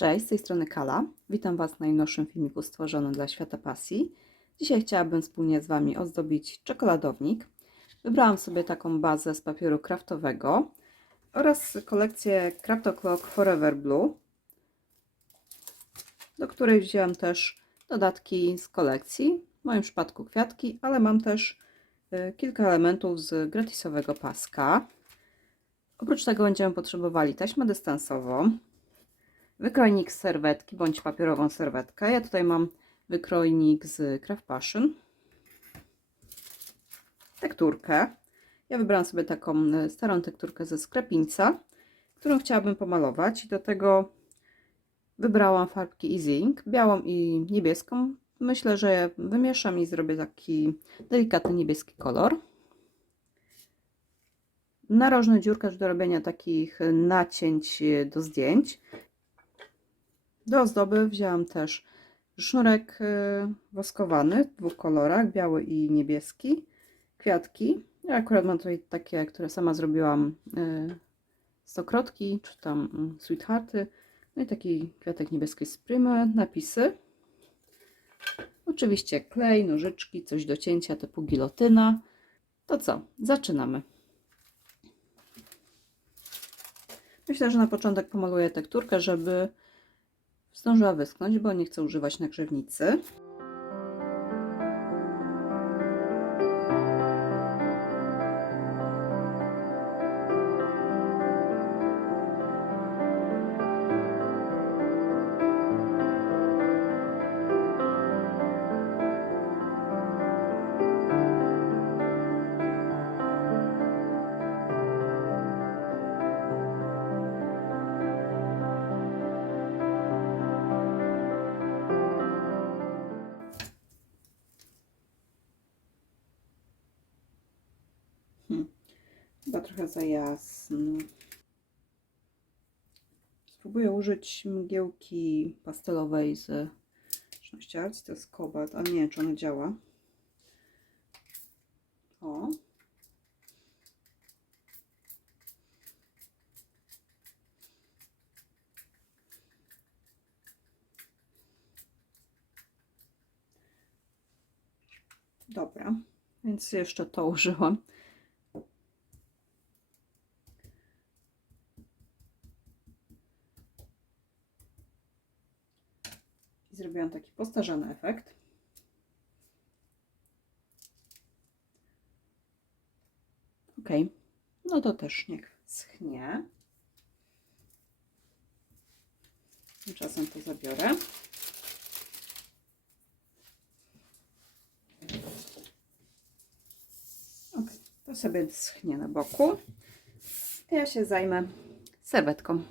Cześć, z tej strony Kala. Witam Was w najnowszym filmiku stworzonym dla Świata Pasji. Dzisiaj chciałabym wspólnie z Wami ozdobić czekoladownik. Wybrałam sobie taką bazę z papieru kraftowego oraz kolekcję Craft O'Clock Forever Blue, do której wzięłam też dodatki z kolekcji, w moim przypadku kwiatki, ale mam też y, kilka elementów z gratisowego paska. Oprócz tego będziemy potrzebowali taśmę dystansową, wykrojnik z serwetki bądź papierową serwetkę. Ja tutaj mam wykrojnik z Craft Passion, tekturkę. Ja wybrałam sobie taką e, starą tekturkę ze sklepińca, którą chciałabym pomalować. Do tego wybrałam farbki Easy Ink, białą i niebieską. Myślę, że wymieszam i zrobię taki delikatny niebieski kolor. Narożny dziurkarz do robienia takich nacięć do zdjęć. Do ozdoby wzięłam też sznurek y, woskowany w dwóch kolorach, biały i niebieski, kwiatki. Ja akurat mam tutaj takie, które sama zrobiłam, y, stokrotki, czy tam mm, sweethearty. No i taki kwiatek niebieski z prymy, napisy. Oczywiście klej, nożyczki, coś do cięcia typu gilotyna. To co? Zaczynamy. Myślę, że na początek pomaluję tekturkę, żeby zdążyła wyschnąć, bo nie chcę używać nagrzewnicy. Trochę za jasno. Spróbuję użyć mgiełki pastelowej z Arts, to jest kobalt, a nie wiem, czy ona działa. O. Dobra, więc jeszcze to użyłam. Zrobiłam taki postarzany efekt. Ok, no to też niech schnie. Tymczasem to zabiorę. Ok, to sobie schnie na boku. Ja się zajmę serwetką.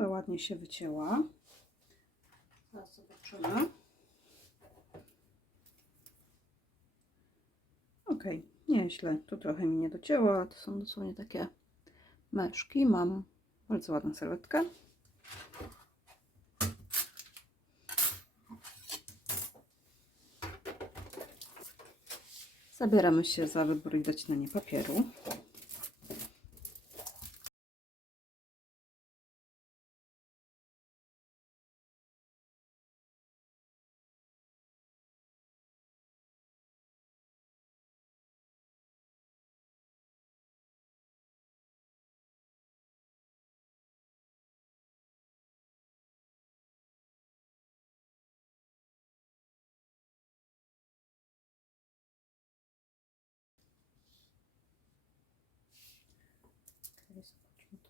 Chyba ładnie się wycięła. Zaraz zobaczymy. Ok, nieźle. Tu trochę mi nie docięło, ale to są dosłownie takie meszki. Mam bardzo ładną serwetkę. Zabieramy się za wybór i docinanie papieru.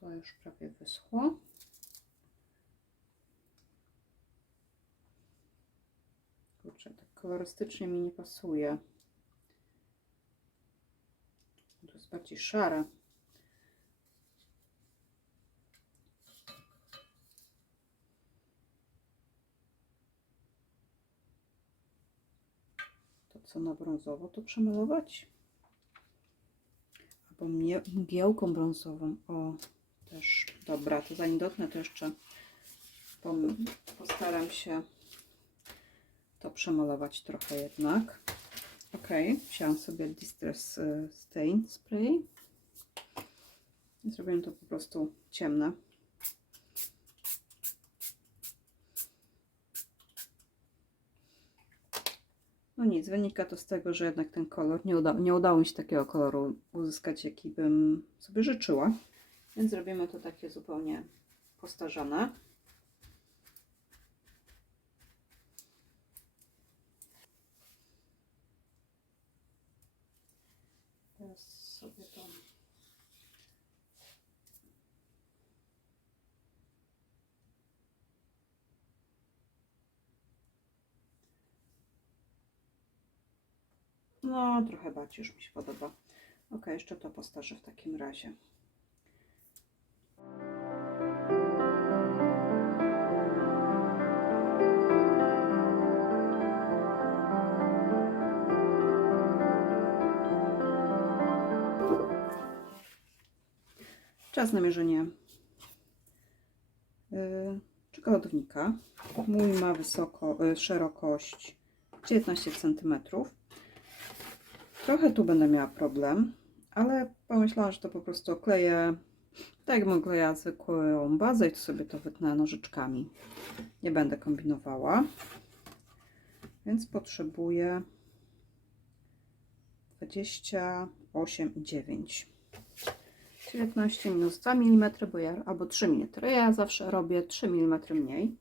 To już prawie wyschło. Kurczę, tak kolorystycznie mi nie pasuje. To jest bardziej szare. Co na brązowo to przemalować? Albo mgiełką brązową. O, też. Dobra, to zanim dotknę, to jeszcze postaram się to przemalować trochę jednak. Ok, wziąłem sobie Distress y, Stain Spray. I Zrobiłem to po prostu ciemne. No nic, wynika to z tego, że jednak ten kolor, nie, uda, nie udało mi się takiego koloru uzyskać, jaki bym sobie życzyła. Więc zrobimy to takie zupełnie postarzane. No, trochę bardziej już mi się podoba. Ok, jeszcze to postarzę w takim razie. Czas na mierzenie yy, czekoladownika. Mój ma wysoko, yy, szerokość 19 cm. Trochę tu będę miała problem, ale pomyślałam, że to po prostu okleję tak jakbym oklejała zwykłą bazę i to sobie to wytnę nożyczkami. Nie będę kombinowała. Więc potrzebuję 28,9 19 minus 2 mm, bo ja, albo 3 mm. Ja zawsze robię 3 mm mniej.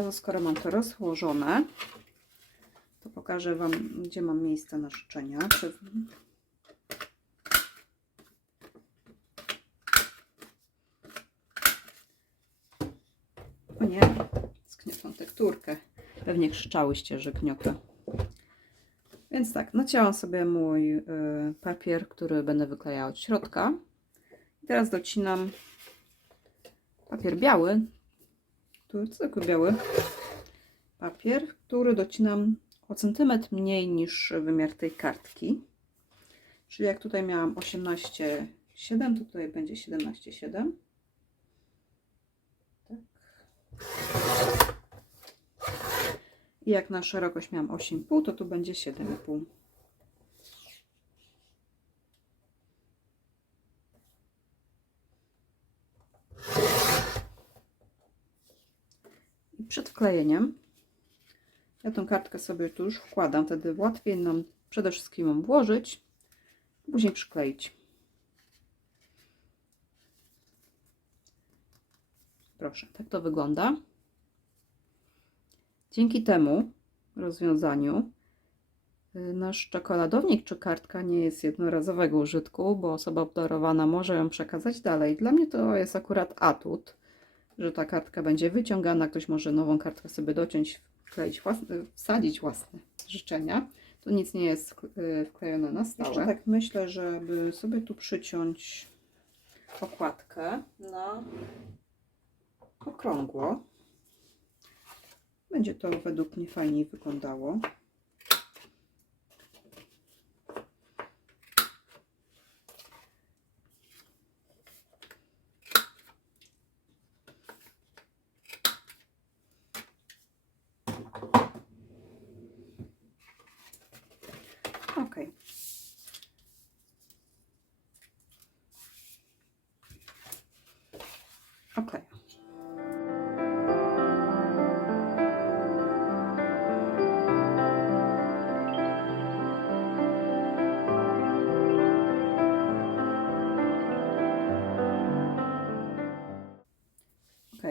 Razu, skoro mam to rozłożone, to pokażę Wam, gdzie mam miejsce na życzenia. O nie, zgniotłam tekturkę. Pewnie krzyczałyście, że gniotę. Więc tak, nacięłam sobie mój y, papier, który będę wyklejała od środka. I teraz docinam papier biały, tu zwykły biały papier, który docinam o centymetr mniej niż wymiar tej kartki. Czyli jak tutaj miałam 18,7, to tutaj będzie 17,7. Tak. I jak na szerokość miałam 8,5, to tu będzie 7,5. Wklejeniem ja tą kartkę sobie tu już wkładam, wtedy łatwiej nam przede wszystkim ją włożyć, później przykleić. Proszę, tak to wygląda. Dzięki temu rozwiązaniu y, nasz czekoladownik czy kartka nie jest jednorazowego użytku, bo osoba obdarowana może ją przekazać dalej. Dla mnie to jest akurat atut, że ta kartka będzie wyciągana, ktoś może nową kartkę sobie dociąć, wkleić własne, wsadzić własne życzenia. Tu nic nie jest y, wklejone na stałe. Jeszcze tak myślę, żeby sobie tu przyciąć okładkę na okrągło. Będzie to według mnie fajniej wyglądało.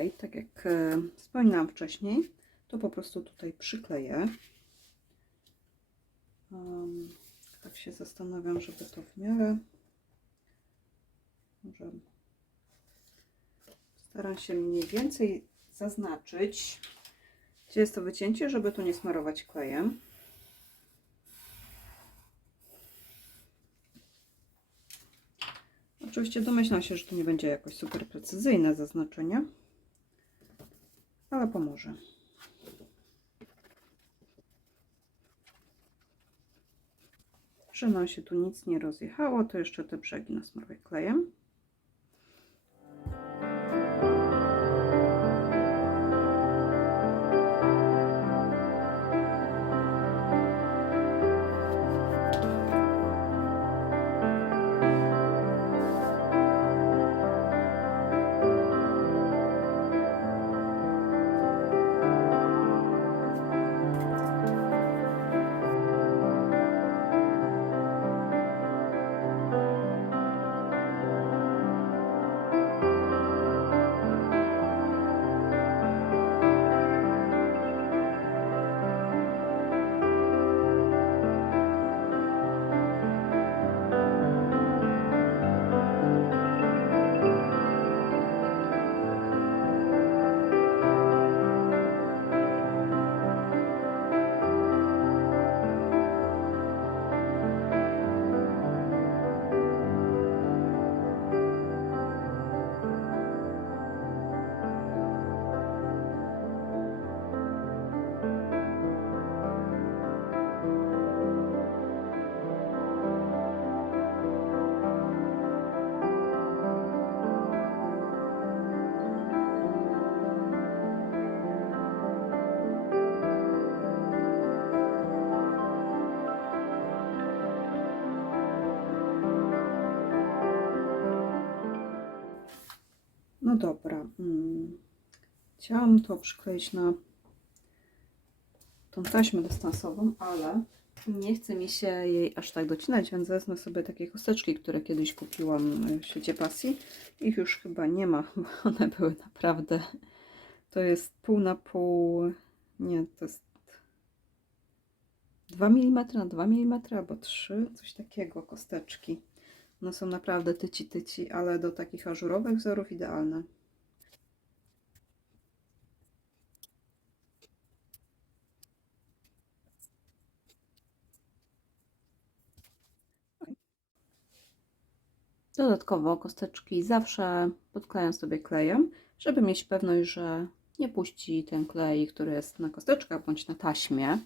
Tak jak e, wspominałam wcześniej, to po prostu tutaj przykleję. Um, tak się zastanawiam, żeby to w miarę. Może staram się mniej więcej zaznaczyć, gdzie jest to wycięcie, żeby tu nie smarować klejem. Oczywiście domyślam się, że to nie będzie jakoś super precyzyjne zaznaczenie, ale pomoże. Że nam się tu nic nie rozjechało, to jeszcze te brzegi nasmaruję klejem. No dobra. mm. Chciałam to przykleić na tą taśmę dystansową, ale nie chce mi się jej aż tak docinać, więc wezmę sobie takie chusteczki, które kiedyś kupiłam w świecie pasji. Ich już chyba nie ma, bo one były naprawdę... To jest pół na pół... Nie, to jest 2 mm na 2 mm albo 3, coś takiego, kosteczki. One są naprawdę tyci tyci, ale do takich ażurowych wzorów idealne. Dodatkowo kosteczki zawsze podklejam sobie klejem, żeby mieć pewność, że nie puści ten klej, który jest na kosteczkach bądź na taśmie.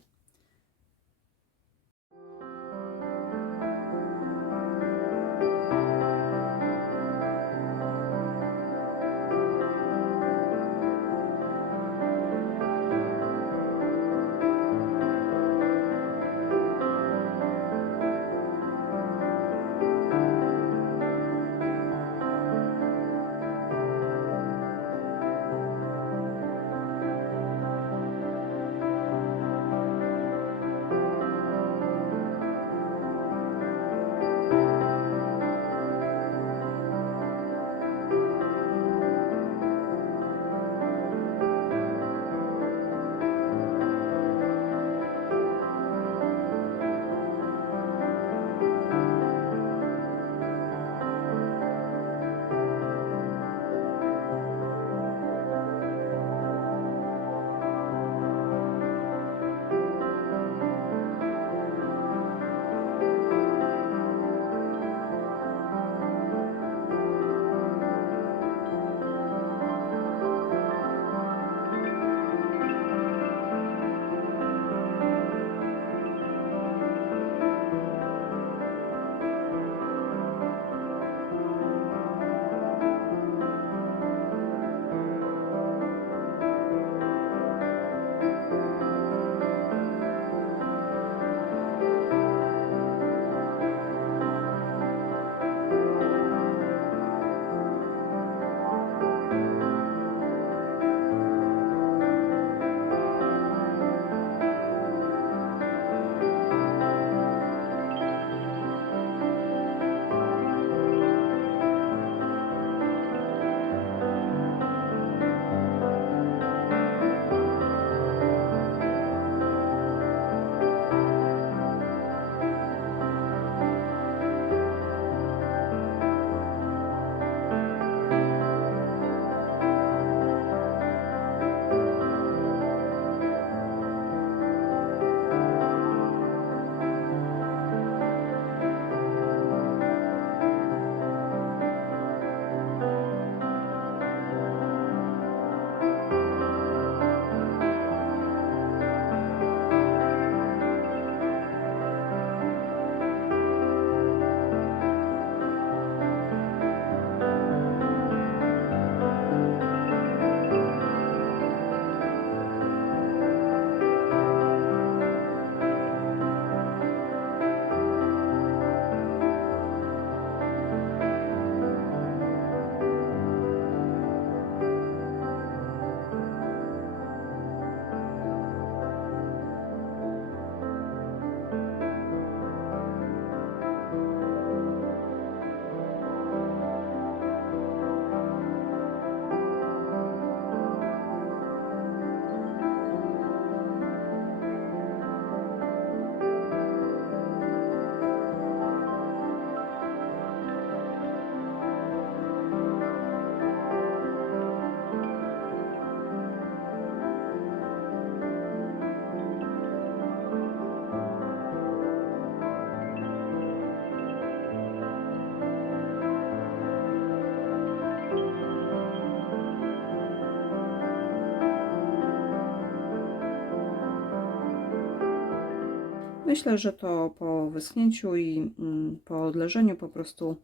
Myślę, że to po wyschnięciu i mm, po odleżeniu po prostu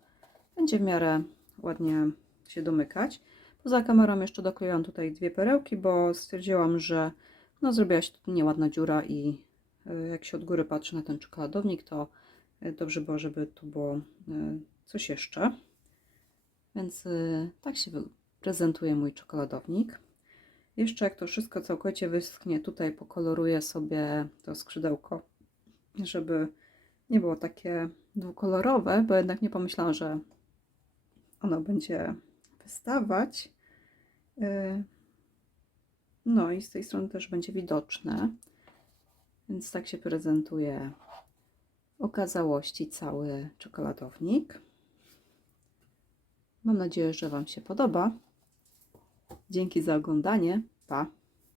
będzie w miarę ładnie się domykać. Poza kamerą jeszcze doklejałam tutaj dwie perełki, bo stwierdziłam, że no, zrobiła się tu nieładna dziura i y, jak się od góry patrzy na ten czekoladownik, to y, dobrze było, żeby tu było y, coś jeszcze. Więc tak się prezentuje mój czekoladownik. Jeszcze jak to wszystko całkowicie wyschnie, tutaj pokoloruję sobie to skrzydełko, żeby nie było takie dwukolorowe, bo jednak nie pomyślałam, że ono będzie wystawać. Y, No i z tej strony też będzie widoczne. Więc tak się prezentuje okazałości cały czekoladownik. Mam nadzieję, że Wam się podoba. Dzięki za oglądanie. Pa!